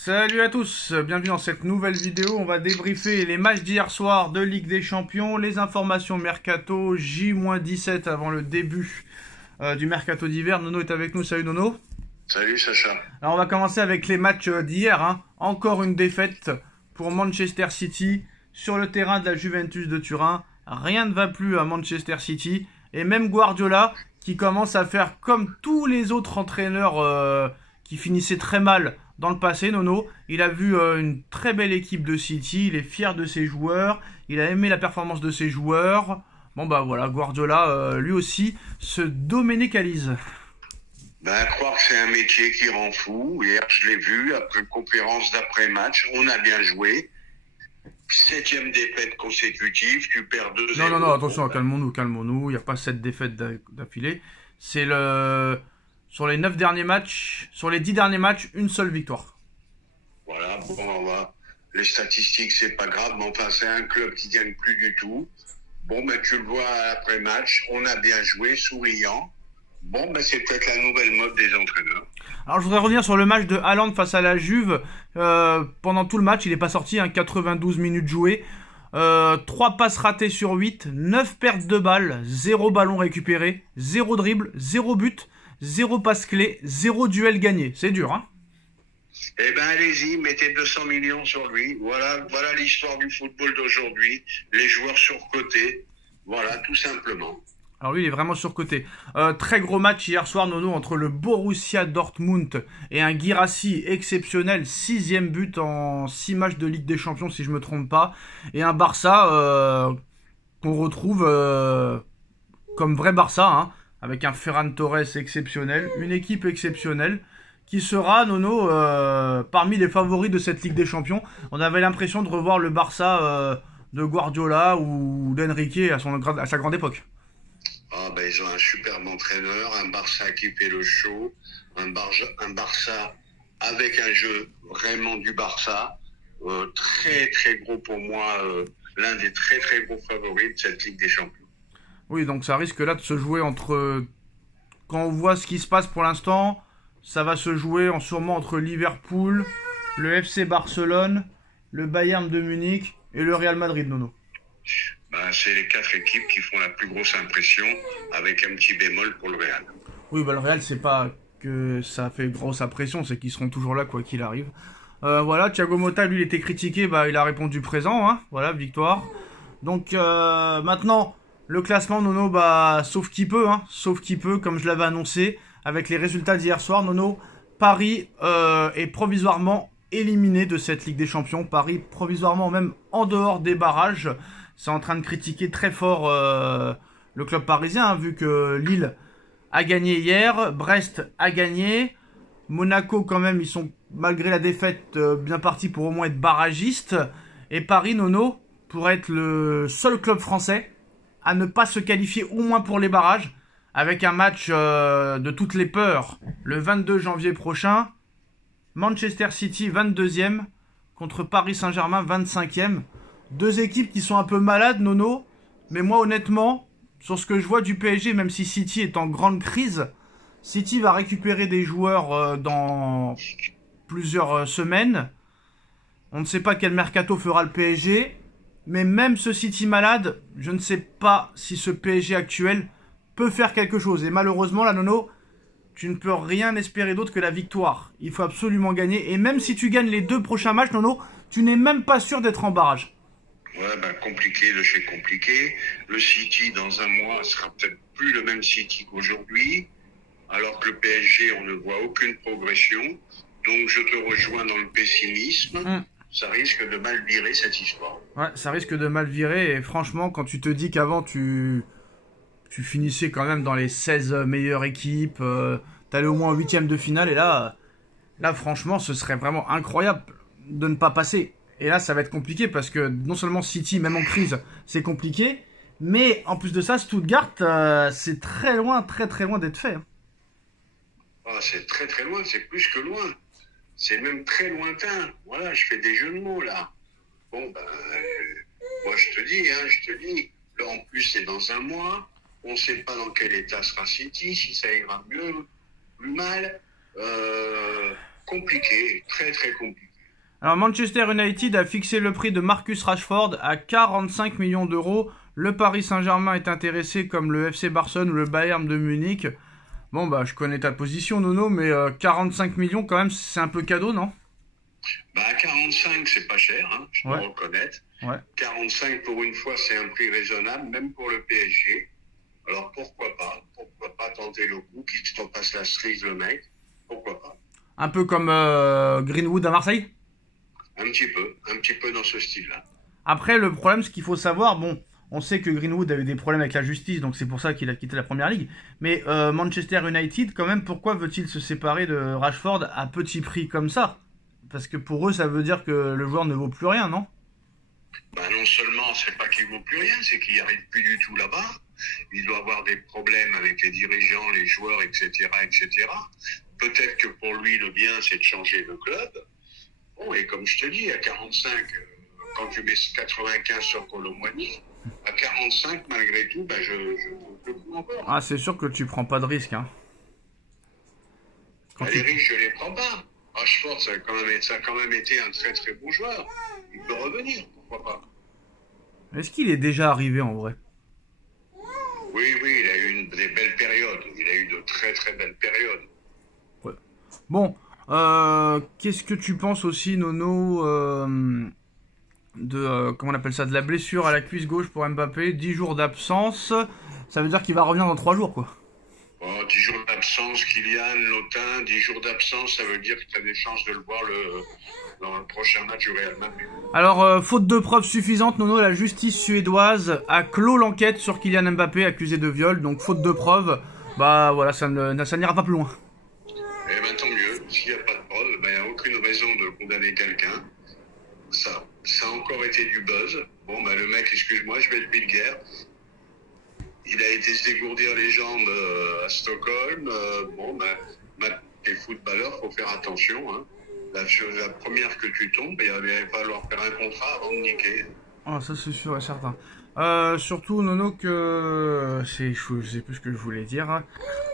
Salut à tous, bienvenue dans cette nouvelle vidéo. On va débriefer les matchs d'hier soir de Ligue des Champions, les informations mercato, J-17 avant le début du mercato d'hiver. Nono est avec nous, salut Nono. Salut Sacha. Alors on va commencer avec les matchs d'hier. Encore une défaite pour Manchester City sur le terrain de la Juventus de Turin. Rien ne va plus à Manchester City. Et même Guardiola qui commence à faire comme tous les autres entraîneurs qui finissaient très mal dans le passé, Nono. Il a vu une très belle équipe de City, il est fier de ses joueurs, il a aimé la performance de ses joueurs. Bon bah voilà, Guardiola lui aussi se doménicalise. Croire que c'est un métier qui rend fou. Hier, je l'ai vu, après une conférence d'après-match, on a bien joué. 7e défaite consécutive, tu perds 2-0. Non, attention, calmons-nous, il n'y a pas 7 défaites d'affilée. C'est le... Sur les 9 derniers matchs, sur les 10 derniers matchs, une seule victoire. Voilà, les statistiques, c'est pas grave, mais enfin, c'est un club qui gagne plus du tout. Tu le vois après match, on a bien joué, souriant. C'est peut-être la nouvelle mode des entraîneurs. Alors, je voudrais revenir sur le match de Haaland face à la Juve. Pendant tout le match, il n'est pas sorti, 92 minutes jouées. 3 passes ratées sur 8, 9 pertes de balles, 0 ballon récupéré, 0 dribble, 0 but. 0 passe clé, 0 duel gagné. C'est dur, hein? Allez-y, mettez 200 millions sur lui. Voilà l'histoire du football d'aujourd'hui. Les joueurs surcotés. Voilà, tout simplement. Alors lui, il est vraiment surcoté. Très gros match hier soir, Nono, entre le Borussia Dortmund et un Guirassy exceptionnel. 6e but en 6 matchs de Ligue des Champions, si je me trompe pas. Et un Barça qu'on retrouve comme vrai Barça, avec un Ferran Torres exceptionnel, une équipe exceptionnelle, qui sera, Nono, parmi les favoris de cette Ligue des Champions. On avait l'impression de revoir le Barça de Guardiola ou d'Enrique à sa grande époque. Ils ont un superbe entraîneur, un Barça qui fait le show, un Barça avec un jeu vraiment du Barça. Très très gros pour moi, l'un des très très gros favoris de cette Ligue des Champions. Oui, donc ça risque là de se jouer entre... Quand on voit ce qui se passe pour l'instant, ça va se jouer sûrement entre Liverpool, le FC Barcelone, le Bayern de Munich et le Real Madrid, Nono. C'est les 4 équipes qui font la plus grosse impression, avec un petit bémol pour le Real. Oui, le Real, c'est pas que ça fait grosse impression, c'est qu'ils seront toujours là quoi qu'il arrive. Voilà, Thiago Motta, lui, il était critiqué, il a répondu présent, Voilà, victoire. Donc maintenant... Le classement, Nono, sauf qui peut, comme je l'avais annoncé, avec les résultats d'hier soir, Nono, Paris est provisoirement éliminé de cette Ligue des Champions. Paris provisoirement même en dehors des barrages. C'est en train de critiquer très fort le club parisien, vu que Lille a gagné hier, Brest a gagné, Monaco quand même, ils sont malgré la défaite bien partis pour au moins être barragistes. Et Paris, Nono, pourrait être le seul club français à ne pas se qualifier au moins pour les barrages, avec un match de toutes les peurs le 22 janvier prochain. Manchester City 22e contre Paris Saint-Germain 25e. Deux équipes qui sont un peu malades, Nono, mais moi honnêtement, sur ce que je vois du PSG, même si City est en grande crise, City va récupérer des joueurs dans plusieurs semaines. On ne sait pas quel mercato fera le PSG. Mais même ce City malade, je ne sais pas si ce PSG actuel peut faire quelque chose. Et malheureusement, là, Nono, tu ne peux rien espérer d'autre que la victoire. Il faut absolument gagner. Et même si tu gagnes les 2 prochains matchs, Nono, tu n'es même pas sûr d'être en barrage. Compliqué de chez compliqué. Le City, dans un mois, sera peut-être plus le même City qu'aujourd'hui. Alors que le PSG, on ne voit aucune progression. Donc, je te rejoins dans le pessimisme. Ça risque de mal virer cette histoire. Ouais, ça risque de mal virer. Et franchement, quand tu te dis qu'avant, tu finissais quand même dans les 16 meilleures équipes, t'allais au moins en 8e de finale. Et là, franchement, ce serait vraiment incroyable de ne pas passer. Et là, ça va être compliqué parce que non seulement City, même en crise, c'est compliqué. Mais en plus de ça, Stuttgart, c'est très loin d'être fait. C'est très très loin, c'est plus que loin. C'est même très lointain. Voilà, je fais des jeux de mots, là. Moi, je te dis. Là, en plus, c'est dans un mois. On ne sait pas dans quel état sera City, si ça ira mieux, plus mal. Compliqué, très, très compliqué. Alors Manchester United a fixé le prix de Marcus Rashford à 45 millions d'euros. Le Paris Saint-Germain est intéressé comme le FC Barcelone ou le Bayern de Munich. Bon bah je connais ta position Nono, mais 45 millions quand même c'est un peu cadeau, non? Bah 45 c'est pas cher, hein, je dois reconnaître. Ouais. 45 pour une fois c'est un prix raisonnable, même pour le PSG. Alors pourquoi pas tenter le coup, qu'il se repasse la cerise le mec, pourquoi pas. Un peu comme Greenwood à Marseille? Un petit peu dans ce style-là. Après, le problème, ce qu'il faut savoir, bon, on sait que Greenwood avait des problèmes avec la justice, donc c'est pour ça qu'il a quitté la première ligue. Mais Manchester United, quand même, pourquoi veut-il se séparer de Rashford à petit prix comme ça? Parce que pour eux, ça veut dire que le joueur ne vaut plus rien, non? Bah non seulement c'est pas qu'il vaut plus rien, c'est qu'il n'y arrive plus du tout là-bas. Il doit avoir des problèmes avec les dirigeants, les joueurs, etc., etc. Peut-être que pour lui, le bien, c'est de changer de club. Bon, et comme je te dis, à 45, quand je mets 95 sur Colomboigny, à 45, malgré tout, ben je le coup encore. Ah, c'est sûr que tu prends pas de risque, hein. Les risques, je les prends pas. Rashford, ça a quand même été un très très bon joueur. Il peut revenir, pourquoi pas. Est-ce qu'il est déjà arrivé en vrai? Oui, il a eu des belles périodes. Il a eu de très très belles périodes. Ouais. Bon, qu'est-ce que tu penses aussi, Nono, comment on appelle ça, de la blessure à la cuisse gauche pour Mbappé, 10 jours d'absence, ça veut dire qu'il va revenir dans 3 jours, quoi. Oh, 10 jours d'absence, Kylian, Lotin, 10 jours d'absence, ça veut dire que tu as des chances de le voir dans le prochain match du Real Madrid. Alors, faute de preuves suffisantes, Nono, la justice suédoise a clos l'enquête sur Kylian Mbappé accusé de viol, donc faute de preuves, bah voilà, ça n'ira pas plus loin. Eh ben tant mieux, s'il n'y a pas de preuves, il n'y a aucune raison de condamner quelqu'un. Ça a encore été du buzz. Bon, le mec, excuse-moi, je vais être vulgaire. Il a été se dégourdir les jambes à Stockholm. T'es footballeur, faut faire attention. Hein. La première que tu tombes, il va falloir faire un contrat avant de niquer. Ah, ça c'est sûr et certain. Surtout, Nono, que... je sais plus ce que je voulais dire.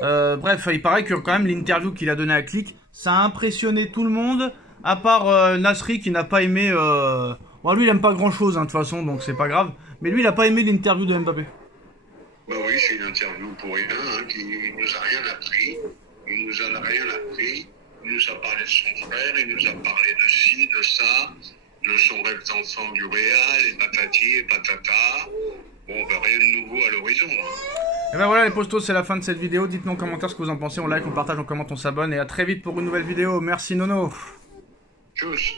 Bref, il paraît que quand même l'interview qu'il a donnée à Click, ça a impressionné tout le monde, à part Nasri qui n'a pas aimé... Bon, lui, il aime pas grand-chose, hein, de toute façon, donc c'est pas grave. Mais lui, il a pas aimé l'interview de Mbappé. Bah oui, c'est une interview pour rien, hein, qui nous a rien appris. Il nous en a rien appris. Il nous a parlé de son frère, il nous a parlé de ci, de ça, de son rêve d'enfant du Real, et patati et patata. Bon, rien de nouveau à l'horizon. Hein. Et ben voilà les postos, c'est la fin de cette vidéo. Dites-nous en commentaire ce que vous en pensez. On like, on partage, on commente, on s'abonne. Et à très vite pour une nouvelle vidéo. Merci Nono. Tchuss.